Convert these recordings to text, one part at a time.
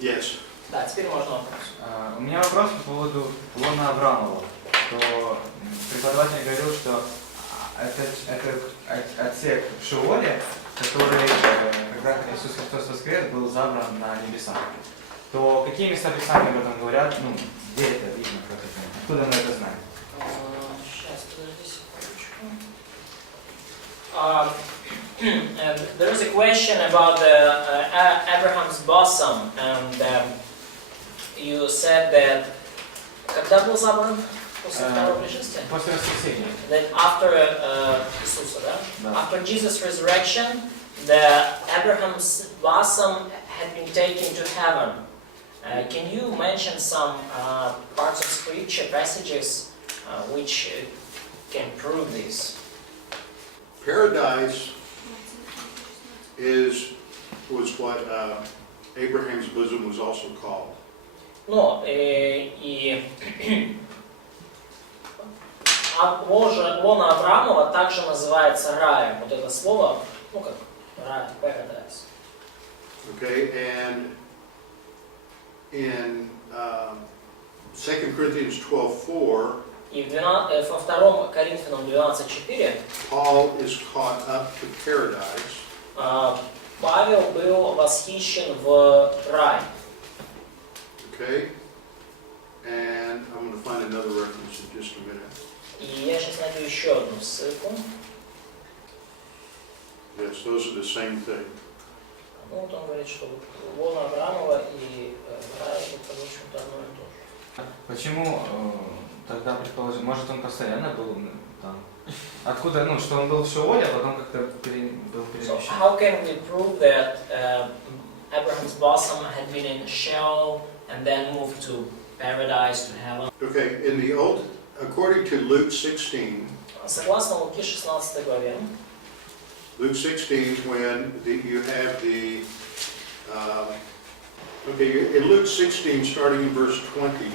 Yes. Да, теперь можно вопрос. У меня вопрос по поводу лона Аврамова. То преподаватель говорил, что это отсек в Шиоле, который, когда Иисус Христос воскрес, был забран на небеса. То какие места Писания об этом говорят? Ну, где это видно, как это? Откуда мы это знаем? Сейчас, подожди секундочку. There is a question about Abraham's bosom, and you said that когда был забран? После второго пришествия? После воскресения. That after Иисуса, да? Да. After Jesus' resurrection, the Abraham's bosom had been taken to heaven. Can you mention some parts of scripture passages which can prove this? Paradise was what Abraham's bosom was also called. Но и лона Авраамова также называется раем. Вот это слово, ну как рай, paradise. Okay, and in 2 Corinthians 12:4, И во 2 Коринфянам 12:4 Paul is caught up to paradise. Павел был восхищен в рай. Okay, and I'm going to find another reference in just a minute. И я сейчас найду еще одну ссылку. Yes, those are the same thing. Ну вот он говорит, что лона Авраамова и рай это в общем-то одно и то же. Почему тогда предположим, может он постоянно был там? Откуда, ну, что он был в Шиоле, а потом как-то был So перемещен? how can we prove that Abraham's bosom had been in Sheol and then moved to paradise, to heaven? Okay, in the old, according to Luke 16. Согласно Луки 16 главе. Luke 16, when you have the, okay, in Luke 16, starting in verse 20.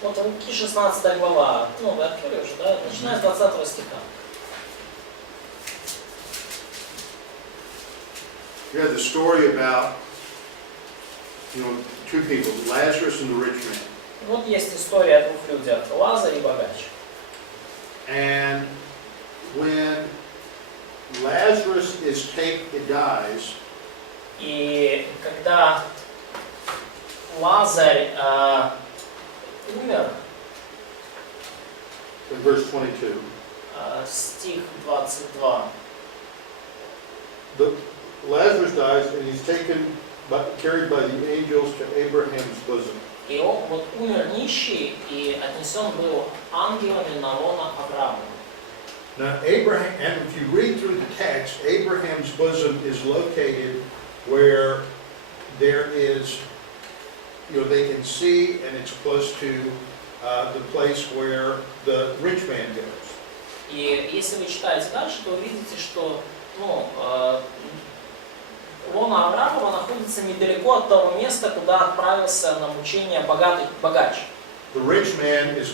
Вот Луки 16 глава, ну вы открыли уже, да? Начиная с 20 стиха. You have the story about, two people, Lazarus and the rich man. Вот есть история о двух людях, Лазарь и богач. And when Lazarus dies, И когда Лазарь умер, in verse 22, стих 22, Lazarus dies and he's carried by the angels to Abraham's bosom. и он вот умер нищий и отнесен был ангелами на лоно Авраама. Now Abraham, and if you read through the text, Abraham's bosom is located where there is, they can see, and it's close to the place where the rich man goes. И если вы читаете дальше, то вы видите, что лоно Авраамова находится недалеко от того места, куда отправился на мучение богач. The rich man is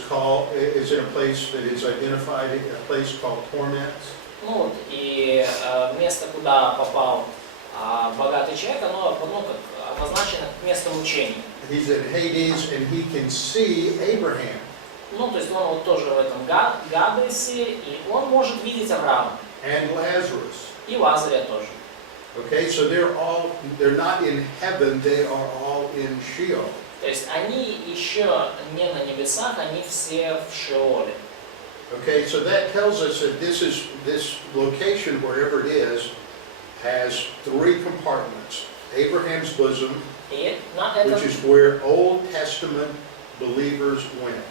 in a place that is identified, a place called torments. Ну вот, и место, куда попал богатый человек, оно как обозначено как место мучений. He's in Hades and he can see Abraham. Ну, то есть он вот тоже в этом Гадесе, и он может видеть Авраама. And Lazarus. И Лазаря тоже. Okay, so they're not in heaven, they are all in Sheol. То есть они еще не на небесах, они все в Шеоле. Okay, so that tells us that this location, wherever it is, has three compartments. Abraham's bosom, which is where Old Testament believers went.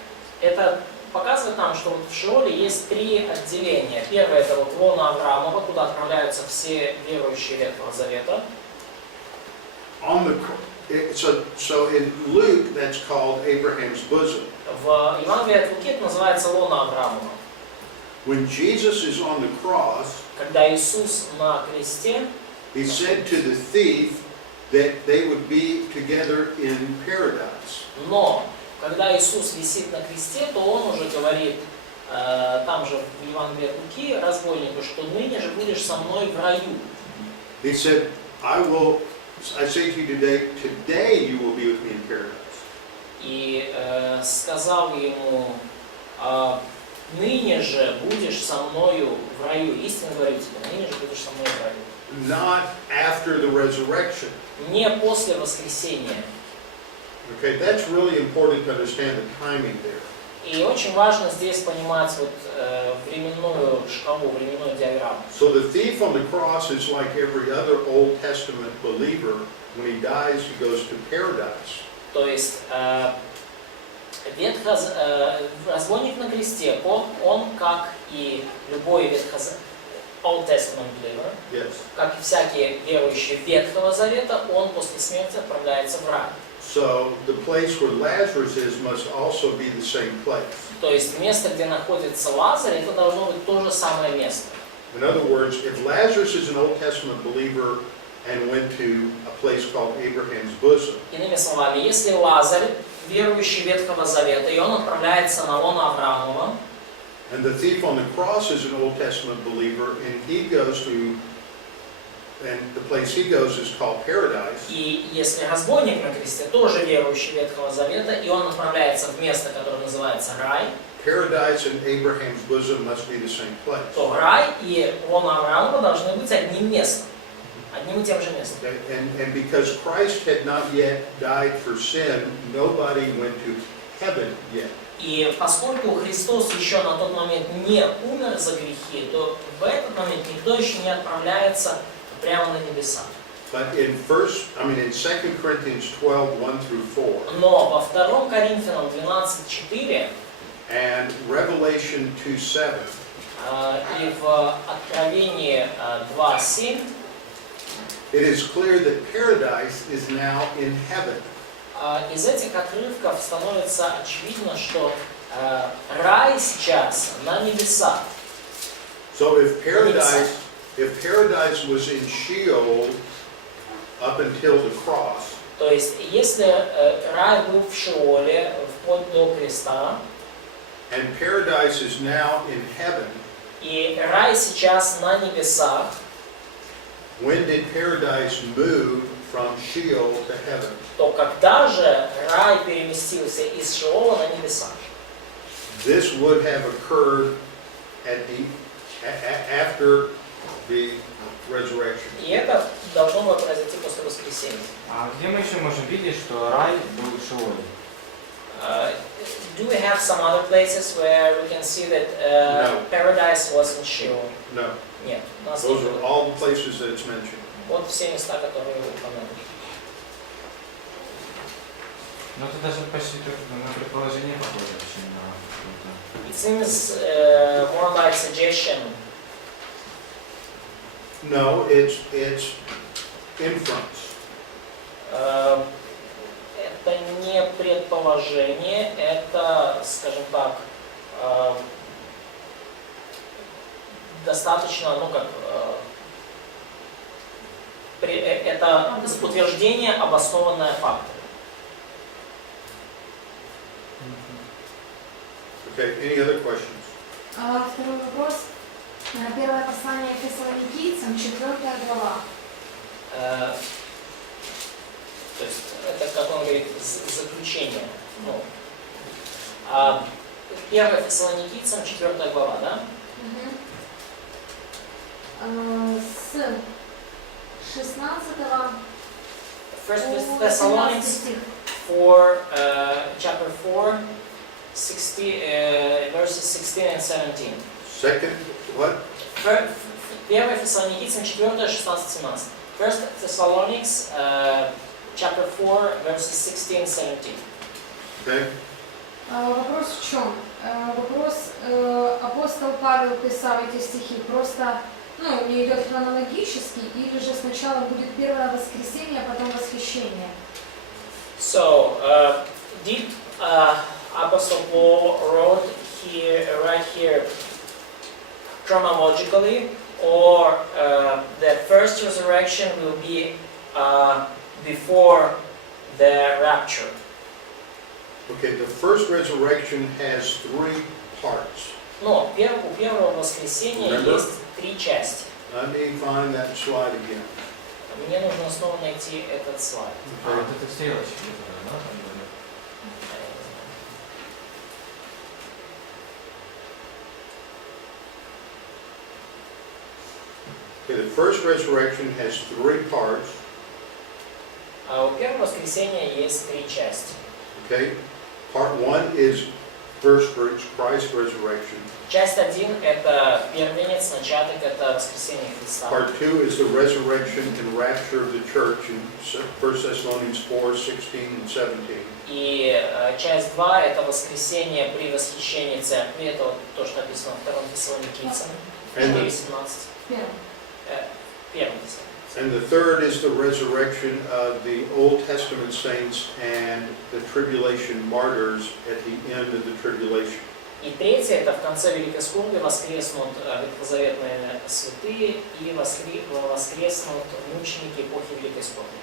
Это показывает нам, что вот в Шеоле есть три отделения. Первое это вот лоно Авраамова, куда отправляются все верующие Ветхого Завета. So in Luke, that's called Abraham's bosom. В Евангелии от Луки это называется лоно Авраамова. When Jesus is on the cross, когда Иисус на кресте, he said to the thief that they would be together in paradise. Но когда Иисус висит на кресте, то он уже говорит, там же в Евангелии от Луки, разбойнику, что ныне же будешь со мной в раю. He said, I will I say to you today you will be with me in paradise. И сказал ему, ныне же будешь со мною в раю. Истинно говорю тебе, ныне же будешь со мной в раю. Not after the resurrection. Не после воскресения. Okay, that's really important to understand the timing there. И очень важно здесь понимать вот временную шкалу, временную диаграмму. So the thief on the cross is like every other Old Testament believer. When he dies, he goes to paradise. То есть разбойник на кресте, он как и любой Old Testament believer, Yes. как и всякие верующие Ветхого Завета, он после смерти отправляется в рай. So the place where Lazarus is must also be the same place. То есть место, где находится Лазарь, это должно быть то же самое место. In other words, if Lazarus is an Old Testament believer and went to a place called Abraham's bosom, Иными словами, если Лазарь, верующий Ветхого Завета, и он отправляется на лоно Авраамова, and the thief on the cross is an Old Testament believer, and he goes to, and the place he goes is called paradise. и если разбойник на кресте тоже верующий Ветхого Завета, и он отправляется в место, которое называется рай, Paradise and Abraham's bosom must be the same place. то рай и лоно Авраамова должны быть одним местом, одним и тем же местом. Okay? And because Christ had not yet died for sin, nobody went to heaven yet. И поскольку Христос еще на тот момент не умер за грехи, то в этот момент никто еще не отправляется прямо на небеса. But in 2 Corinthians 12, 1-4, Но во 2 Коринфянам 12:4 and Revelation 2:7, и в Откровении 2:7 it is clear that paradise is now in heaven. из этих отрывков становится очевидно, что рай сейчас на небесах. So if paradise was in Sheol up until the cross, То есть, если рай был в Шеоле вплоть до креста, and paradise is now in heaven, и рай сейчас на небесах, when did paradise move from Sheol to heaven? то когда же рай переместился из Шеола на небеса? This would have occurred after the resurrection. И это должно было произойти после воскресения. А где мы еще можем видеть, что рай был в Шеоле? Do we have some other places where we can see that No. paradise was in Sheol? No, Нет, у нас those не are было. all the places that it's mentioned. Вот все места, которые упомянуты. Ну это даже почти на предположение похоже, чем на какое-то... It seems more like suggestion. No, it's inference. Это не предположение, это, скажем так, достаточно, это утверждение, обоснованное фактом. Okay, any other questions? Второй вопрос. Первое послание Фессалоникийцам, 4 глава. То есть это, как он говорит, заключение. Первое Фессалоникийцам, 4 глава, да? С 16 First Thessalonians 4, chapter 4, verses 16 and 17. Second, what? Первое Фессалоникийцам 4, 16, 17. First Thessalonians, chapter 4, verses 16 and 17. Okay. Вопрос в чем? Вопрос, апостол Павел писал эти стихи просто, не идет хронологически, или же сначала будет первое воскресенье, а потом восхищение? So, did Apostle Paul wrote right here chronologically, or the first resurrection will be before the rapture? Okay, the first resurrection has 3 parts. Но у первого воскресения Remember? есть 3 части. Let me find that slide again. Мне нужно снова найти этот слайд. Вот это стрелочки, которые, да, там были? Okay, the first resurrection has 3 parts. У первого воскресения есть 3 части. Okay, part 1 is first fruits, Christ's resurrection. Часть 1 это первенец, начаток, это воскресение Христа. Part 2 is the resurrection and rapture of the church in 1 Thessalonians 4, 16 and 17. И часть 2 это воскресение при восхищении церкви, это вот то, что написано в 2 Фессалоникийцам 4:17. Первый. And the third is the resurrection of the Old Testament saints and the tribulation martyrs at the end of the tribulation. И третье это в конце Великой Скорби воскреснут ветхозаветные святые и воскреснут мученики эпохи Великой Скорби.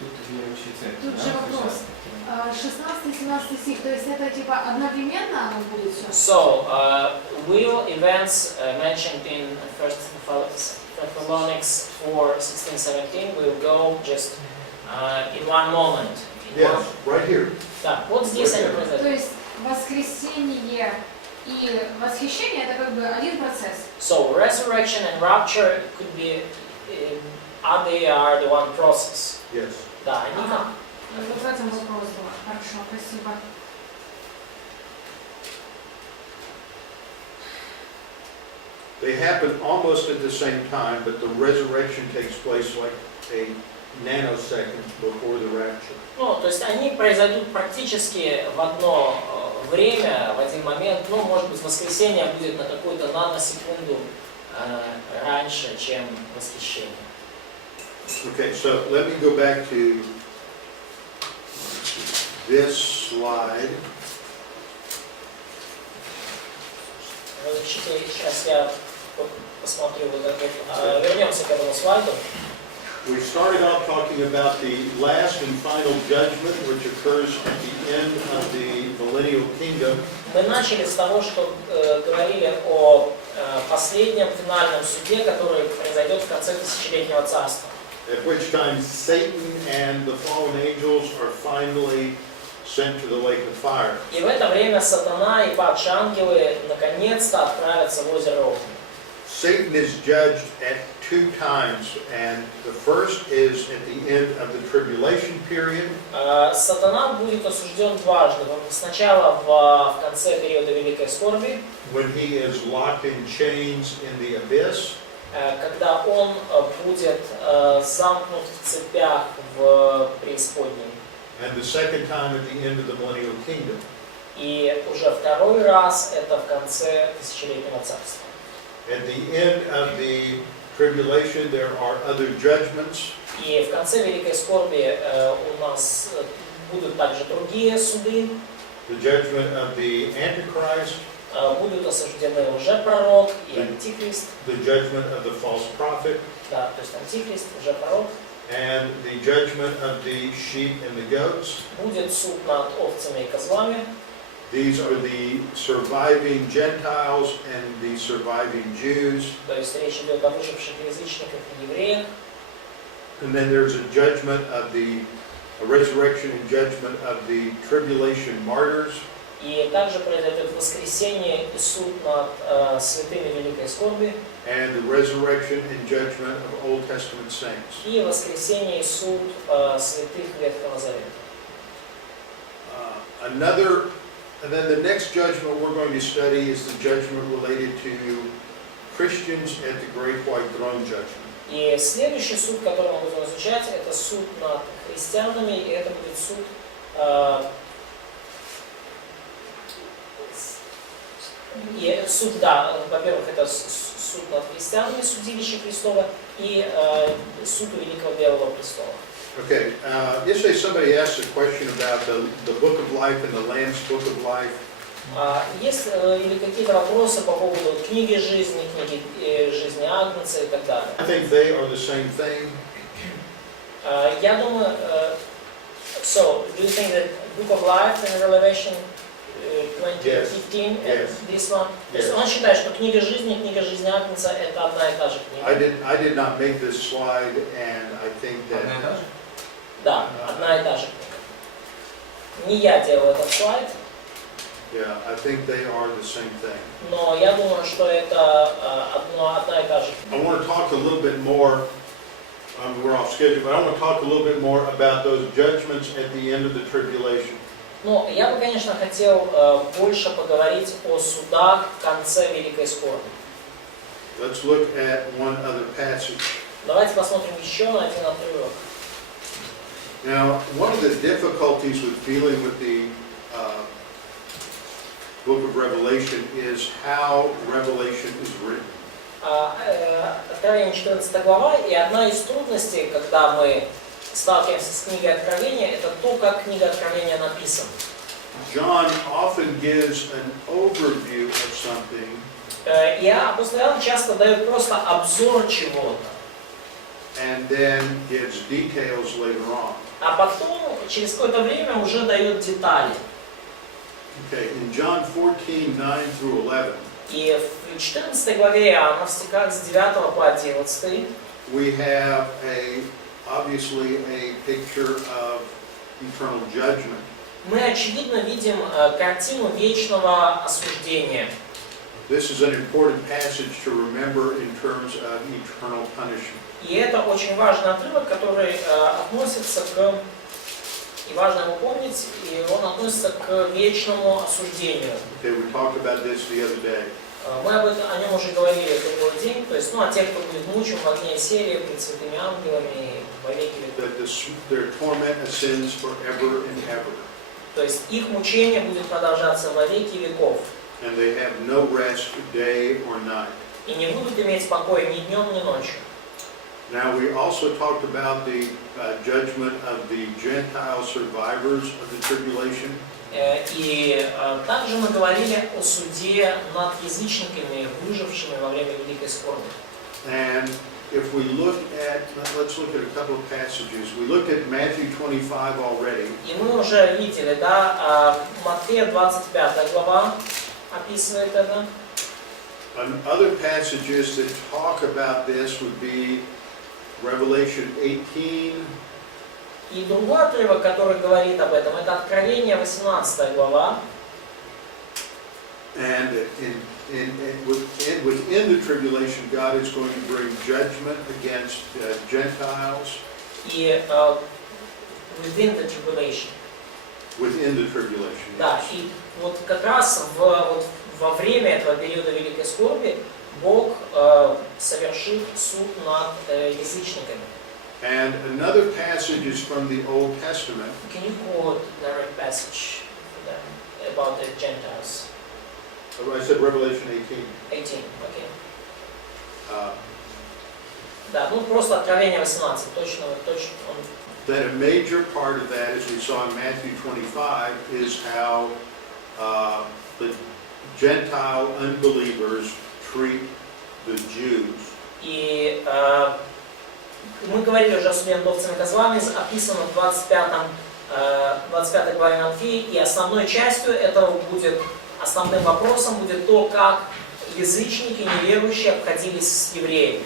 Тут верующие церкви, Тут да, же вопрос. христиане? 16-17 стих, то есть это типа одновременно оно будет все? So, will events mentioned in 1 Thessalonians 4:16-17 will go just in one moment? Yes, right here. Да, вот здесь они То произойдут. есть воскресение и восхищение это как бы один процесс. So, resurrection and rapture could be, they are the one process. Yes. Да, они как. Вот в этом вопрос был. Хорошо, спасибо. They happen almost at the same time, but the resurrection takes place like a nanosecond before the rapture. Ну, то есть они произойдут практически в одно время, в один момент, но, может быть, воскресенье будет на какую-то наносекунду раньше, чем восхищение. Okay, so let me go back to this slide. Разрешите, сейчас я посмотрю вот это. Вернемся к этому слайду. We started out talking about the last and final judgment, which occurs at the end of the millennial kingdom. Мы начали с того, что говорили о последнем финальном суде, который произойдет в конце тысячелетнего царства. At which time Satan and the fallen angels are finally sent to the lake of fire. И в это время сатана и падшие ангелы наконец-то отправятся в озеро Огня. Satan is judged at 2 times, and the first is at the end of the tribulation period. Сатана будет осужден дважды. Сначала в конце периода Великой Скорби, When he is locked in chains in the abyss, когда он будет замкнут в цепях в преисподней. and the second time at the end of the millennial kingdom. И уже второй раз это в конце тысячелетнего царства. At the end of the tribulation, there are other judgments. И в конце Великой Скорби у нас будут также другие суды. The judgment of the Antichrist, Будут осуждены лжепророк и антихрист. the judgment of the false prophet, Да, то есть антихрист, лжепророк. and the judgment of the sheep and the goats. Будет суд над овцами и козлами. These are the surviving Gentiles and the surviving Jews. То есть речь идет о выживших язычниках и евреях. And then there's a judgment of a resurrection and judgment of the tribulation martyrs. И также произойдет воскресение и суд над святыми Великой Скорби. And the resurrection and judgment of Old Testament saints. И воскресение и суд святых Ветхого Завета. And then the next judgment we're going to study is the judgment related to Christians at the Great White Throne Judgment. И следующий суд, который мы будем изучать, это суд над христианами, и это будет суд да, во-первых, это суд над христианами, судилище Христово, и суд у Великого Белого Престола. Okay, yesterday somebody asked a question about the Book of Life and the Lamb's Book of Life. Есть или какие-то вопросы по поводу книги жизни жизни Агнца и так далее? I think they are the same thing. Я думаю, so, do you think that Book of Life and Revelation 2015, Yes. this one. То есть Yes. он считает, что книга жизни Агнца это одна и та же книга. I did not make this slide, and I think Одна that и та же? Да, одна и та же книга. Не я делал этот слайд, yeah, I think they are the same thing. но я думаю, что это одна и та же I книга. want to talk a little bit more. We're off schedule, but I want to talk a little bit more about those judgments at the end of the tribulation. Ну, я бы, конечно, хотел больше поговорить о судах в конце Великой Скорби. Let's look at one other passage. Давайте посмотрим еще один отрывок. Now, one of the difficulties with dealing with the book of Revelation is how Revelation is written. Откровение 14 глава, и одна из трудностей, когда мы сталкиваемся с книгой Откровения, это то, как книга Откровения написана. John often gives an overview of something, И апостол Иоанн часто дает просто обзор чего-то, and then gives details later on. а потом, через какое-то время, уже дает детали. Okay, in John 14, 9 through 11, И в 14 главе Иоанна, в стихах с 9 по 11, we have obviously a picture of eternal judgment. мы очевидно видим картину вечного осуждения. This is an important passage to remember in terms of eternal punishment. И это очень важный отрывок, который относится к, и важно его помнить, и он относится к вечному осуждению. Okay, we talked about this the other day. Мы о нем уже говорили в другой день, то есть, о тех, кто будет мучен в огне серии пред святыми ангелами во веки веков. That their torment ascends forever and ever, То есть их мучение будет продолжаться во веки веков, and they have no rest day or night. и не будут иметь покоя ни днем, ни ночью. Now, we also talked about the judgment of the Gentile survivors of the tribulation. И также мы говорили о суде над язычниками, выжившими во время Великой Скорби. And if we look at, let's look at a couple of passages. We looked at Matthew 25 already. И мы уже видели, да, Матфея 25 глава описывает это. And other passages that talk about this would be Revelation 18, И другой отрывок, который говорит об этом, это Откровение 18 глава. and within the tribulation, God is going to bring judgment against Gentiles. И within the tribulation. Within the tribulation. Да, Yes. и вот как раз во время этого периода Великой Скорби Бог совершит суд над язычниками. And another passage is from the Old Testament. Can you quote direct passage for them about the Gentiles? I said Revelation 18. 18, окей. Uh, Да, ну просто Откровение 18, точно он. that a major part of that, as we saw in Matthew 25, is how the Gentile unbelievers treat the Jews. И мы говорили уже о суде над овцами и козлами, описано в 25 главе Матфея, и основной частью этого будет, основным вопросом будет то, как язычники, неверующие обходились с евреями.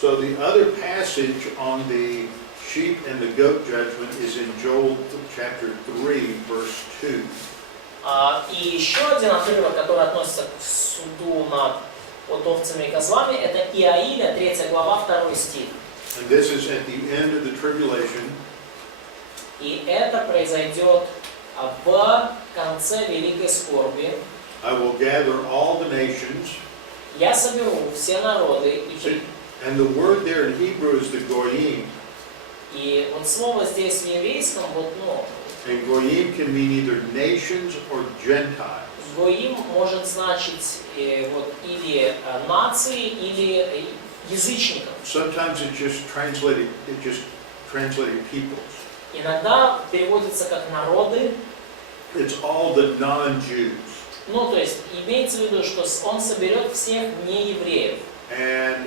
So the other passage on the sheep and the goat judgment is in Joel chapter 3, verse 2. И еще один отрывок, который относится к суду над овцами и козлами, это Иаиля, 3 глава, 2 стих. And this is at the end of the tribulation. И это произойдет в конце Великой Скорби. I will gather all the nations. Я соберу все народы. And the word there in Hebrew is the goyim. И вот слово здесь в еврейском, And goyim can mean either nations or Gentiles. гоим может значить или нации, или язычников. Sometimes it just translated peoples. Иногда переводится как народы. It's all the non-Jews. То есть имеется в виду, что он соберет всех неевреев. And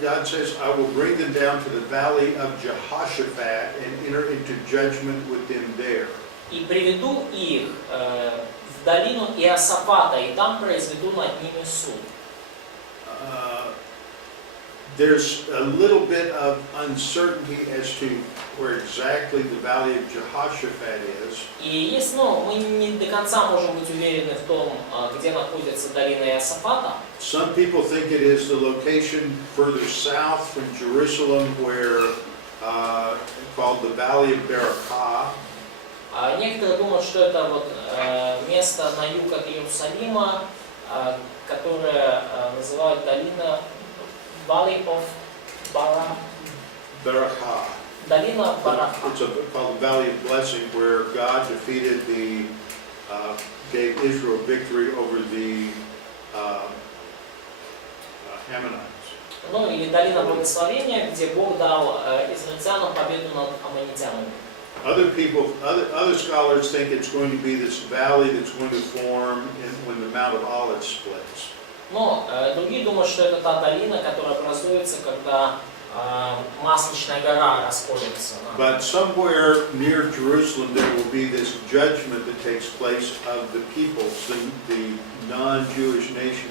God says, I will bring them down to the valley of Jehoshaphat and enter into judgment with them there. И приведу их в долину Иосафата, и там произведу над ними суд. There's a little bit of uncertainty as to where exactly the valley of Jehoshaphat is. И есть, мы не до конца можем быть уверены в том, где находится долина Иосафата. Some people think it is the location further south from Jerusalem where called the Valley of Barakah. Некоторые думают, что это вот место на юг от Иерусалима, которое называют долина Valley of Barakah. Долина Бараха. It's called the Valley of Blessing, where God defeated gave Israel victory over the Ammonites. Или долина благословения, где Бог дал израильтянам победу над аммонитянами. Other scholars think it's going to be this valley that's going to form when the Mount of Olives splits. Но другие думают, что это та долина, которая образуется, когда Масличная гора расходится. But somewhere near Jerusalem there will be this judgment that takes place of the peoples, the non-Jewish nations.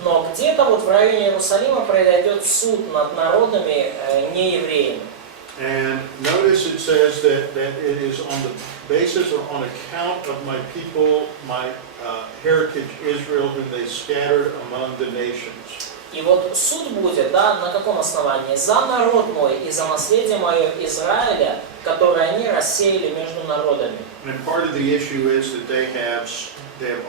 Но где-то вот в районе Иерусалима произойдет суд над народами неевреями. And notice it says that it is on the basis or on account of my people, my heritage Israel, whom they scattered among the nations. И вот суд будет, на каком основании? За народ мой и за наследие мое Израиля, которое они рассеяли между народами. And part of the issue is that they have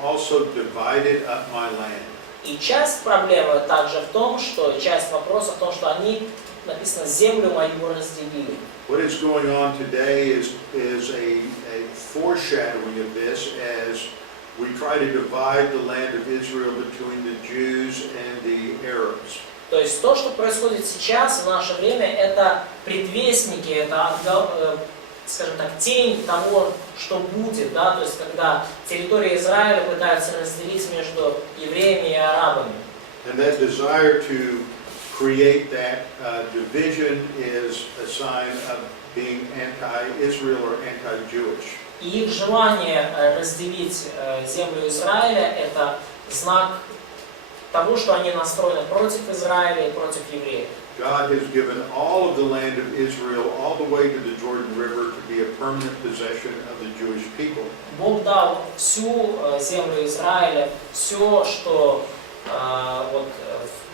also divided up my land. И часть проблемы также в том, часть вопроса в том, что они, написано, землю мою разделили. What is going on today is a foreshadowing of this as we try to divide the land of Israel between the Jews and the Arabs. То есть то, что происходит сейчас, в наше время, это предвестники, это, скажем так, тень того, что будет, то есть когда территория Израиля пытаются разделить между евреями и арабами. And that desire to create that division is a sign of being anti-Israel or anti-Jewish. И их желание разделить землю Израиля – это знак того, что они настроены против Израиля и против евреев. God has given all of the land of Israel all the way to the Jordan River to be a permanent possession of the Jewish people. Бог дал всю землю Израиля, все, что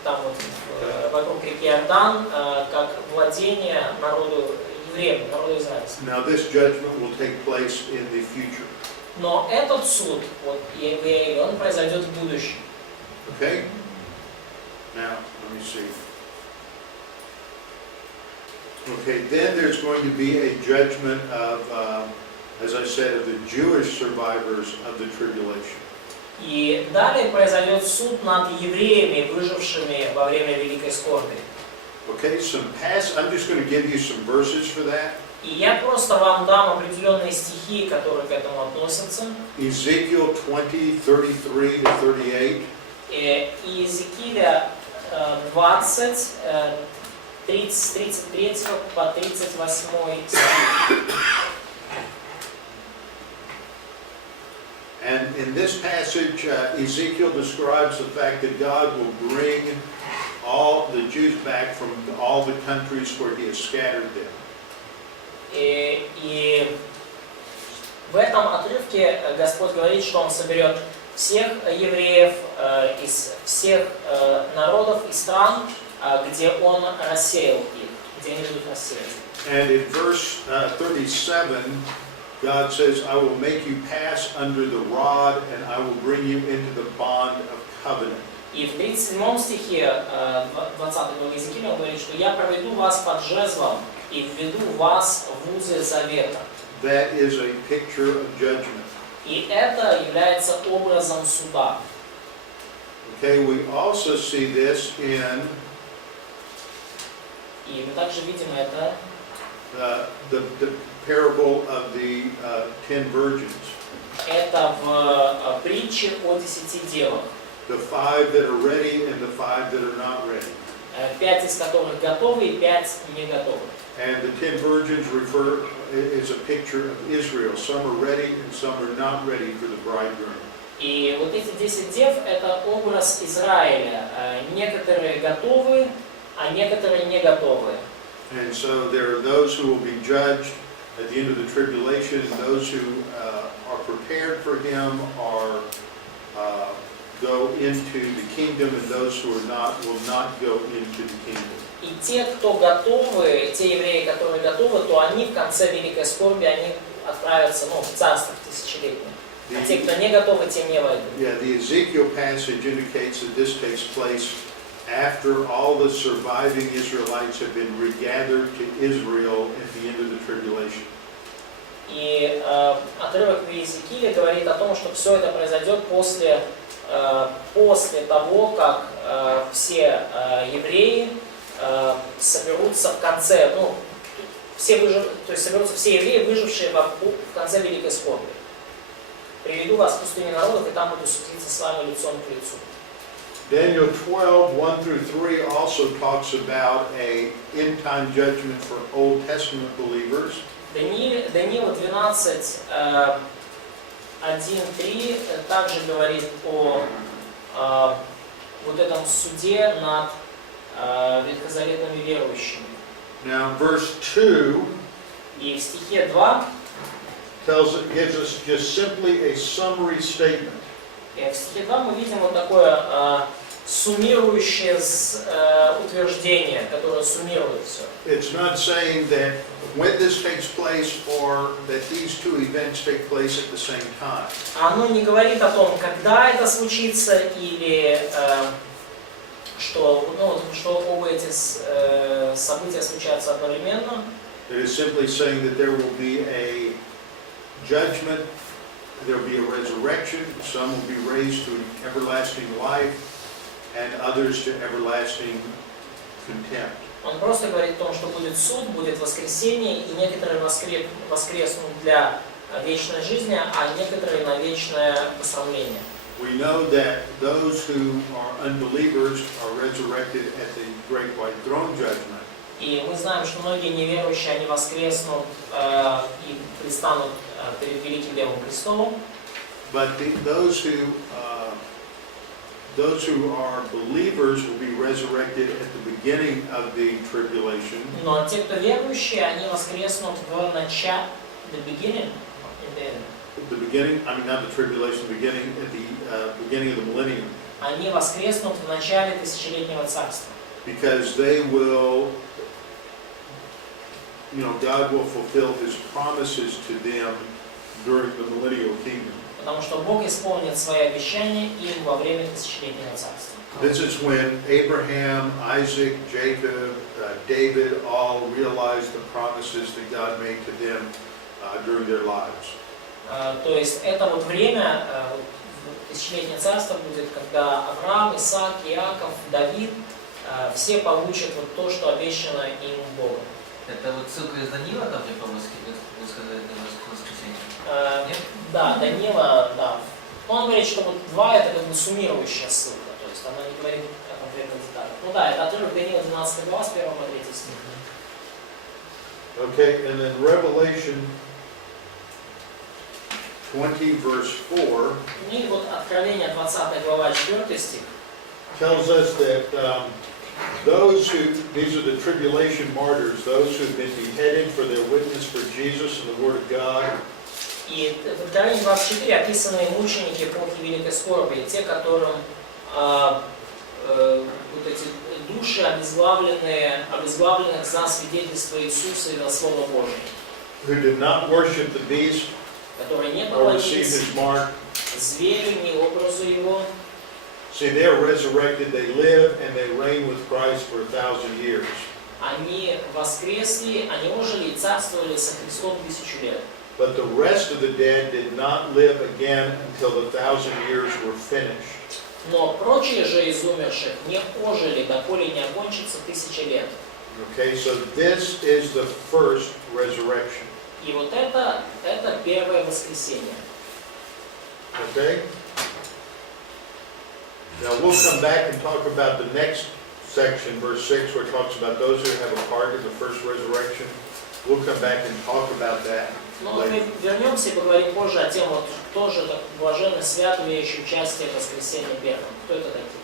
там вокруг реки Иордан, как владение народу евреев, народу израильскому. Now this judgment will take place in the future. Но этот суд, он произойдет в будущем. Okay? Now, let me see. Okay, then there's going to be a judgment of, as I said, of the Jewish survivors of the tribulation. И далее произойдет суд над евреями, выжившими во время Великой Скорби. Okay, I'm just going to give you some verses for that. И я просто вам дам определенные стихи, которые к этому относятся. Ezekiel 20:33-38. Иезекииля 20, 33 по 38 стих. And in this passage, Ezekiel describes the fact that God will bring all the Jews back from all the countries where He has scattered them. И в этом отрывке Господь говорит, что Он соберет всех евреев из всех народов и стран, где Он рассеял их, где они будут рассеяны. And in verse 37, God says, I will make you pass under the rod, and I will bring you into the bond of covenant. И в 37 стихе 20 главы Иезекииля он говорит, что я проведу вас под жезлом и введу вас в узы завета. That is a picture of judgment. И это является образом суда. Okay, we also see this in И мы также видим это the parable of the 10 virgins. Это в притче о 10 девах. The 5 that are ready and the 5 that are not ready. 5 из которых готовы и 5 не готовы. And the 10 virgins is a picture of Israel. Some are ready and some are not ready for the bridegroom. И вот эти 10 дев – это образ Израиля. Некоторые готовы, а некоторые не готовы. And so there are those who will be judged at the end of the tribulation, and those who are prepared for him are go into the kingdom, and those who are not will not go into the kingdom. И те, кто готовы, те евреи, которые готовы, то они в конце великой скорби, они отправятся, в царство тысячелетнее. А те, кто не готовы, те не войдут. Yeah, the Ezekiel passage indicates that this takes place after all the surviving Israelites have been regathered to Israel at the end of the tribulation. И отрывок в Иезекииле говорит о том, что все это произойдет после того, как все евреи соберутся в конце, соберутся все евреи, выжившие в конце великой скорби. Приведу вас в пустыню народов, и там буду судиться с вами лицом к лицу. Daniel 12, 1-3 also talks about a end-time judgment for Old Testament believers. Даниила 12, 1-3 также говорит о вот этом суде над ветхозаветными верующими. Now, verse 2 И в стихе 2 gives us just simply a summary statement. в стихе 2 мы видим вот такое суммирующее утверждение, которое суммирует все. It's not saying that when this takes place or that these two events take place at the same time. Оно не говорит о том, когда это случится, или что оба эти события случаются одновременно. It is simply saying that there will be a judgment, there will be a resurrection, some will be raised to everlasting life, and others to everlasting contempt. Он просто говорит о том, что будет суд, будет воскресение, и некоторые воскреснут для вечной жизни, а некоторые на вечное посрамление. We know that those who are unbelievers are resurrected at the great white throne judgment. И мы знаем, что многие неверующие, они воскреснут и предстанут перед Великим Белым Престолом. But those who are believers will be resurrected at the beginning of the tribulation. Но те, кто верующие, они воскреснут в начале, The beginning, I mean not the tribulation, the beginning at the beginning of the millennium. Они воскреснут в начале тысячелетнего царства. Because they will, God will fulfill His promises to them during the millennial kingdom. Потому что Бог исполнит свои обещания им во время тысячелетнего царства. This is when Abraham, Isaac, Jacob, David all realized the promises that God made to them during their lives. То есть это вот время, тысячелетнее царство будет, когда Авраам, Исаак, Иаков, Давид, все получат вот то, что обещано им Богом. Это вот ссылка из Даниила, там, где вы сказали, на воскресенье? Нет? Да, Даниила, да. Он говорит, что вот 2 это как бы суммирующая ссылка, то есть она не говорит о конкретных деталях. Ну да, это отрывок Даниила 12 глава с 1 по 3 стих. Okay, and then Revelation 20 verse 4 И вот Откровение 20 глава 4 стих tells us that these are the tribulation martyrs, those who have been beheaded for their witness for Jesus and the Word of God. И в Откровении 24 описаны мученики эпохи Великой Скорби, те, которым вот эти души обезглавленных за свидетельство Иисуса и за Слово Божье, Who did not worship the beast которые не or receive поклонились his mark. зверю, ни образу его. See, they are resurrected, they live, and they reign with Christ for 1,000 years. Они воскресли, они ожили и царствовали со Христом 1000 лет. But the rest of the dead did not live again until the 1,000 years were finished. Но прочие же из умерших не ожили, доколе не окончится 1000 лет. Okay, so this is the first resurrection. И вот это первое воскресение. Okay? Now we'll come back and talk about the next section, verse 6, where it talks about those who have a part in the first resurrection. we'll come back and talk about that Но мы later. вернемся и поговорим позже о тем, вот, кто же блаженный свят, имеющий участие в воскресении первом. Кто это такие?